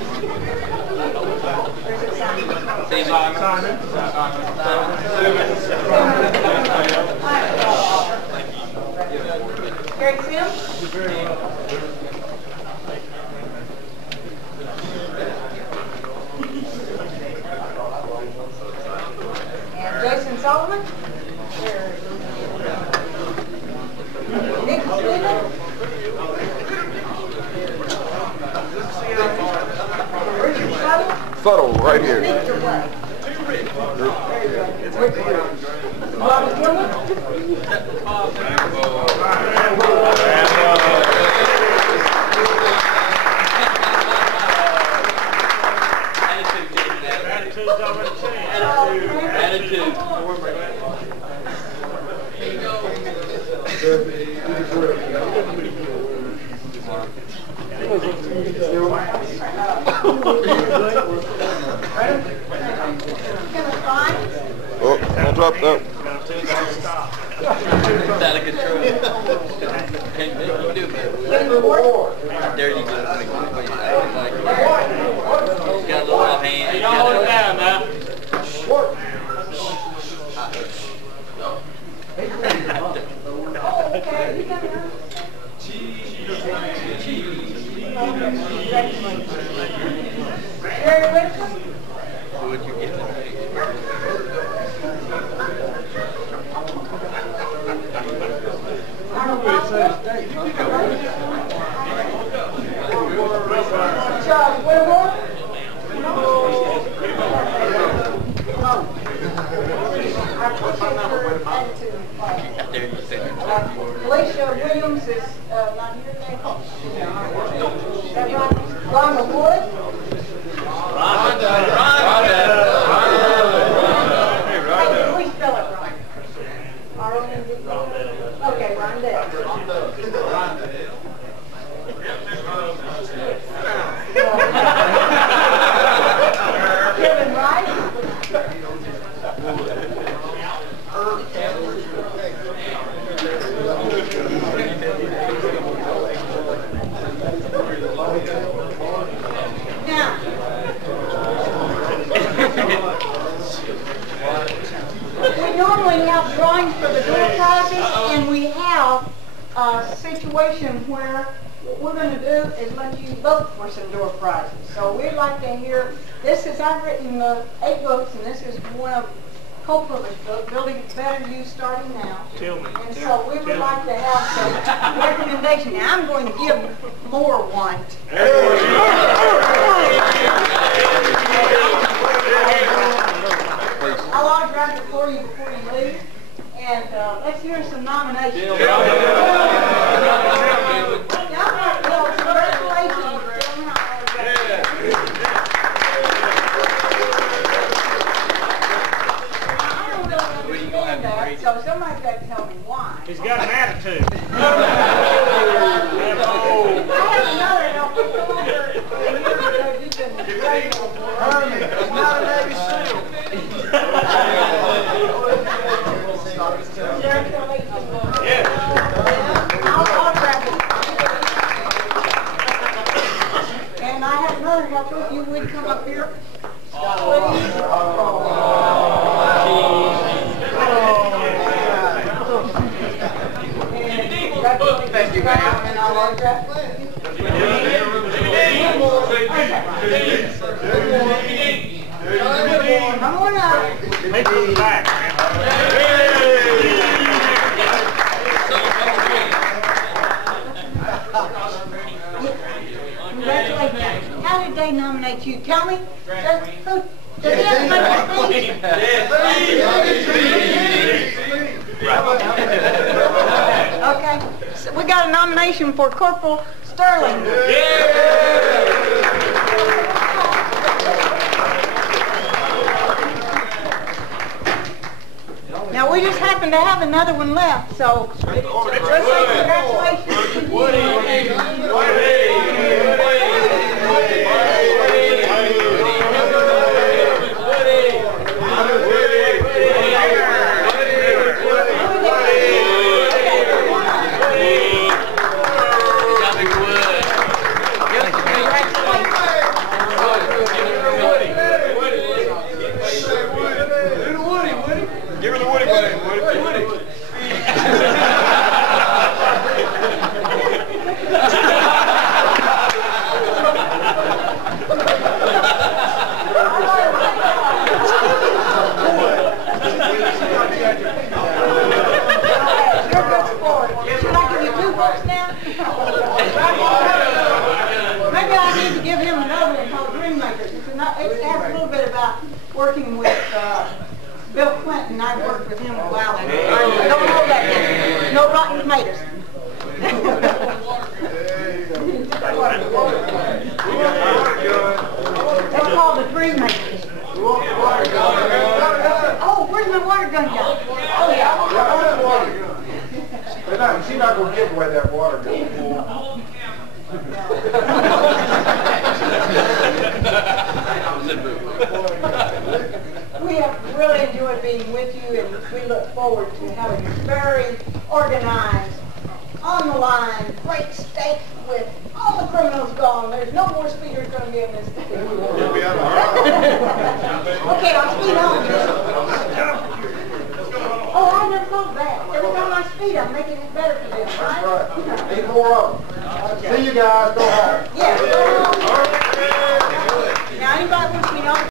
Gary Sims? And Jason Solomon? Nick Stevens? Richard Tuttle? Subtle, right here. Victor Way? Bobby Gilman? Oh, don't drop that. It's out of control. Can't make you do it. There you go. He's got a little offhand. He's got Hold it down now. Okay. Jerry Whitaker? What'd you get today? Charles Whitmore? I appreciate your attitude. There you said Alicia Williams is not here today. Is that right? Rhonda Wood? Hey, can we spell it right? R-O-N-D? Okay, Rhonda. Kevin Wright? Now, we normally have drawings for the door prizes, and we have a situation where what we're going to do is let you vote for some door prizes. So we'd like to hear, I've written 8 books, and this is one of co-published book, Building Better You Starting Now. And so we would like to have some recommendation. Now, I'm going to give more one. I'll autograph it for you before you leave. And let's hear some nominations. Congratulations. So somebody's got to tell me why. He's got an attitude. I have another help. Come over and you've been training for Herman, it's not a Navy SEAL. I'll autograph it. And I have another helper. If you would come up here, please. Thank you, ma'am. And I'll autograph it. Come on up. Make it back. Congratulations. How did they nominate you? Tell me. Does he have to make a speech? Okay. So we got a nomination for Corporal Sterling. Now we just happen to have another one left, so let's say congratulations to Give her the Woody buddy. Woody. Maybe I need to give him another one called Dream Makers. It has a little bit about working with Bill Clinton. I worked with him a while ago. I don't know that yet. No rotten tomatoes. That's called the Dream Makers. Oh, where's my water gun go? Oh, yeah. She's not going to give away that water gun. We have really enjoyed being with you, and we look forward to having a very organized, on the line, great stake with all the criminals gone. There's no more speeders going to be in this state. Okay, I'll speed on. Oh, I never thought of that. Every time I speed, I'm making it better for them, right? That's right. Need more of them. See you guys. Go home. Yeah, go home. Anybody wants me on?